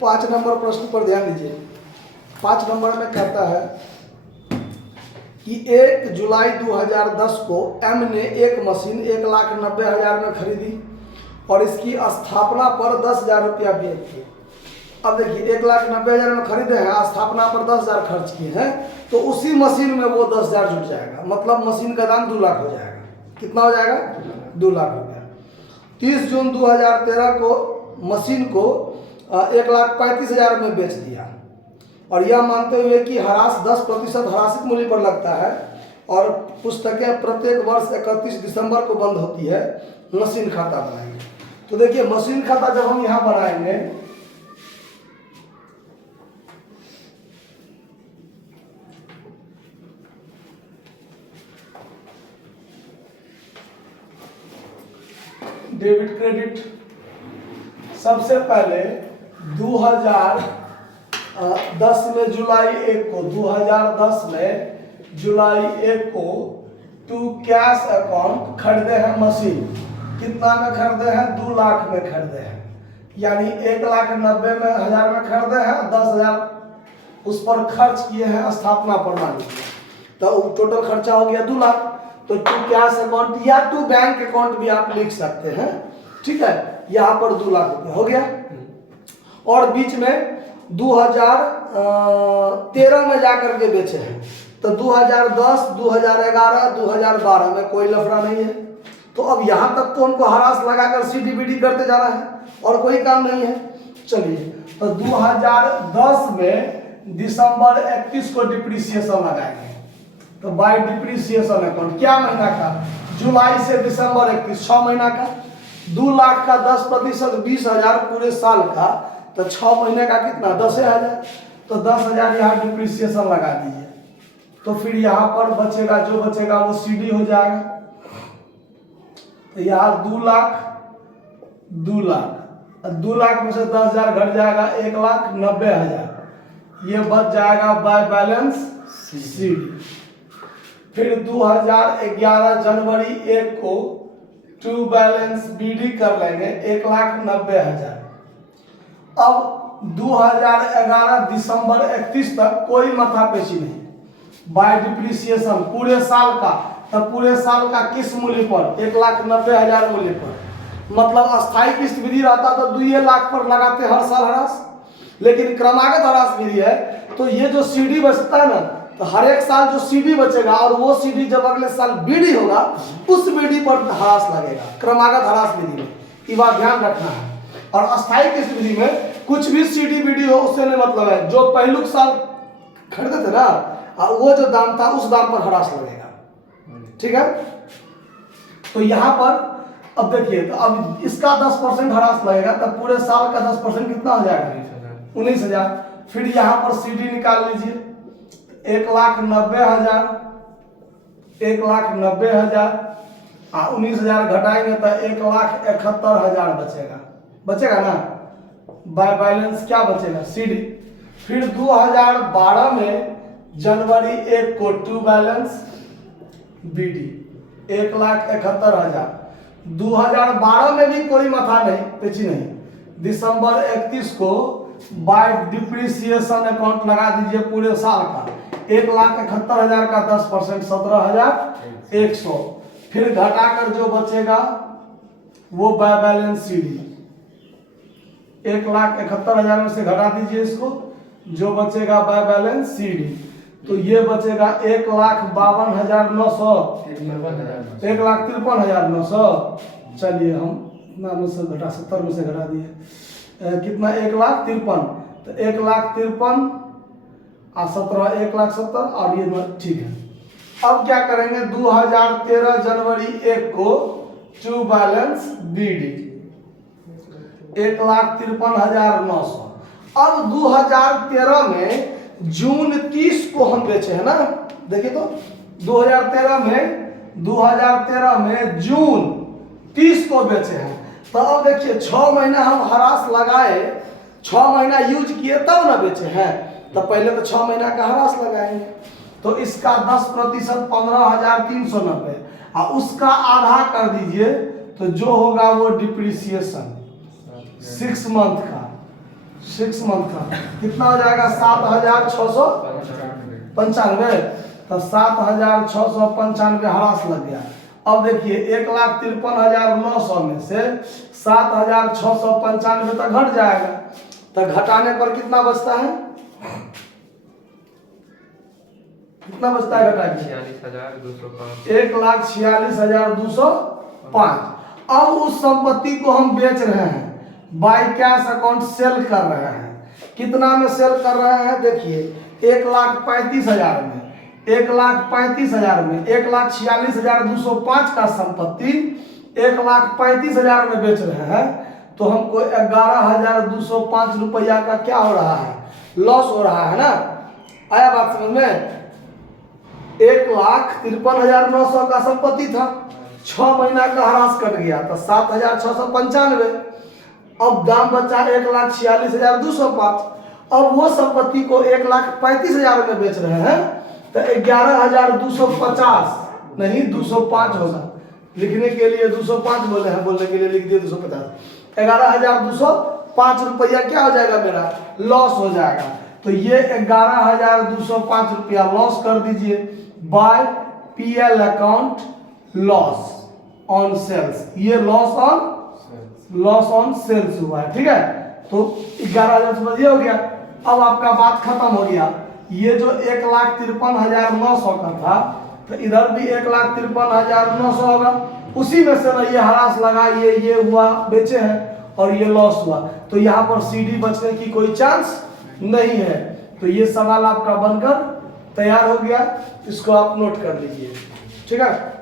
5 number प्रश्न पर ध्यान दीजिए। 5 नंबर में कहता है कि 1 जुलाई 2010 को एम ने एक मशीन 1,90,000 में खरीदी और इसकी स्थापना पर 10,000 रुपया व्यय किए। अब देखिए 1,90,000 में खरीदे हैं, स्थापना पर 10,000 खर्च किए हैं, तो उसी मशीन में वो 10,000 जुट जाएगा। मतलब मशीन का दाम 2 लाख हो जाएगा। कितना हो जाएगा? 2 लाख रुपया। 30 जून 2013 को मशीन को 1,35,000 में बेच दिया और यह मानते हुए कि ह्रास 10% ह्रासित मूल्य पर लगता है और पुस्तकें प्रत्येक वर्ष 31 दिसंबर को बंद होती है। मशीन खाता बनाएंगे। तो देखिए मशीन खाता जब हम यहाँ बनाएंगे डेबिट क्रेडिट, सबसे पहले 2010 में जुलाई 1 को 2010 में जुलाई 1 को टू कैश अकाउंट खरीदे हैं मशीन। कितना में खरीदे हैं? 2 लाख में खरीदे हैं। यानी 1,90,000 में खरीदे हैं, 10,000 उस पर खर्च किए हैं स्थापना पर मान लीजिए, तो टोटल खर्चा हो गया 2 लाख। तो टू कैश अकाउंट या टू बैंक अकाउंट भी आप लिख सकते हैं, ठीक है। यहाँ पर 2 लाख रुपया हो गया। और बीच में 2013 में जाकर के बेचे हैं, तो 2010, 2011, 2012 में कोई लफड़ा नहीं है। तो अब यहाँ तक तो हमको हरास लगाकर सीडीबीडी करते जाना है और कोई काम नहीं है। चलिए, तो 2010 में दिसंबर 31 को डिप्रिसिएशन लगाएंगे। तो बाय डिप्रिसिएशन अकाउंट क्या महीना का? जुलाई से दिसंबर 31, 6 महीना का। 2 लाख का 10% 20,000 पूरे साल का, तो 6 महीने का कितना? 10,000। तो 10,000 यहाँ डिप्रिसिएशन लगा दीजिए। तो फिर यहाँ पर बचेगा, जो बचेगा वो सीडी हो जाएगा। तो यहाँ 2 लाख 2 लाख 2 लाख में से 10,000 घट जाएगा, 1,90,000। ये बच जाएगा बाय बैलेंस सीडी। फिर 2011 जनवरी 1 को टू बैलेंस बीडी कर लेंगे, 1,90,000। अब 2011 दिसंबर 31 तक कोई माथापेची नहीं, बाय डिप्रिसिएशन पूरे साल का। तो पूरे साल का किस मूल्य पर? 1,90,000 मूल्य पर। मतलब अस्थायी किस्त विधि रहता तो 2 लाख पर लगाते हर साल ह्रास, लेकिन क्रमागत ह्रास विधि है तो ये जो सीडी बचता है ना, तो हर एक साल जो सीडी बचेगा और वो सीडी जब अगले साल बीडी होगा उस बीडी पर ह्रास लगेगा, क्रमागत ह्रास विधि में। ये बात ध्यान रखना है। और अस्थायी किस्त विधि में कुछ भी सीडी बीडी हो उससे नहीं मतलब है, जो पहलुक साल खरीदे थे ना वो जो दाम था उस दाम पर ह्रास लगेगा, ठीक है। तो यहाँ पर अब देखिए, तो अब इसका 10% ह्रास लगेगा, तब पूरे साल का 10% कितना हो जाएगा? 19,000। फिर यहाँ पर सीडी निकाल लीजिए, 1,90,000 1,90,000 19,000 घटाएंगे तो 1,71,000 बचेगा ना। बाय बैलेंस क्या बचेगा? सीडी। फिर 2012 में जनवरी 1 को टू बैलेंस बीडी 1,71,000। 2012 में भी कोई माथा नहीं, पेची नहीं। दिसंबर 31 को बाय डिप्रिसिएशन अकाउंट लगा दीजिए पूरे साल का, 1,71,000 का 10% 17,100। फिर घटाकर जो बचेगा वो बाय बैलेंस सीडी, 1,71,000 में से घटा दीजिए इसको, जो बचेगा बाय बैलेंस सीडी। तो ये बचेगा 1,52,900, 1,53,900। चलिए हम इतना में से घटा 70 में से घटा दिए, कितना? 1,53,000। तो 1,53,000 और 17 1,70,000 और ये ठीक है। अब क्या करेंगे? 2013 जनवरी 1 को टू बैलेंस बीडी 1,53,900। अब 2013 में जून 30 को हम बेचे हैं ना, देखिए तो 2013 में जून 30 को बेचे हैं। तो अब देखिए 6 महीना हम ह्रास लगाए, 6 महीना यूज किए तब ना बेचे हैं, तो पहले तो 6 महीना का ह्रास लगाएंगे। तो इसका 10% 15,390 और उसका आधा कर दीजिए, तो जो होगा वो डिप्रिसिएशन 6 मंथ का 6 मंथ का कितना हो जाएगा 7,695। तो 7,695 ह्रास लग गया। अब देखिए 1,53,900 में से 7,695 तक घट जाएगा। तो घटाने पर कितना बचता है, कितना बचता है घटाने? 1,46,205। अब उस संपत्ति को हम बेच रहे हैं, बाय कैश अकाउंट सेल कर रहे हैं। कितना में सेल कर रहे हैं? देखिए 1,35,000 में, 1,35,000 में 1,46,205 का संपत्ति 1,35,000 में बेच रहे हैं। तो हमको 11,205 रुपया का क्या हो रहा है, लॉस हो रहा है ना। आया बात समझ में? 1,53,900 का संपत्ति था, 6 महीना का ह्रास कट गया तो 7,695। अब दाम बचा 1,46,205। अब वो संपत्ति को 1,35,000 में बेच रहे हैं तो 11,250 नहीं 205 होगा। लिखने के लिए 205 बोले हैं, बोलने के लिए लिख दिए 250। 11,205 रुपया क्या हो जाएगा, मेरा लॉस हो जाएगा। तो ये 11,205 रुपया लॉस कर दीजिए by PL account loss on sales. ये लॉस ऑन सेल्स हुआ है, ठीक है। तो 11,000 समझिए हो गया। अब आपका बात खत्म हो गया। ये जो 1,53,900 का था तो इधर भी 1,53,900 होगा। उसी में से ना ये ह्रास लगा, ये हुआ बेचे हैं और ये लॉस हुआ। तो यहाँ पर सीडी बचने की कोई चांस नहीं है। तो ये सवाल आपका बनकर तैयार हो गया, इसको आप नोट कर लीजिए, ठीक है।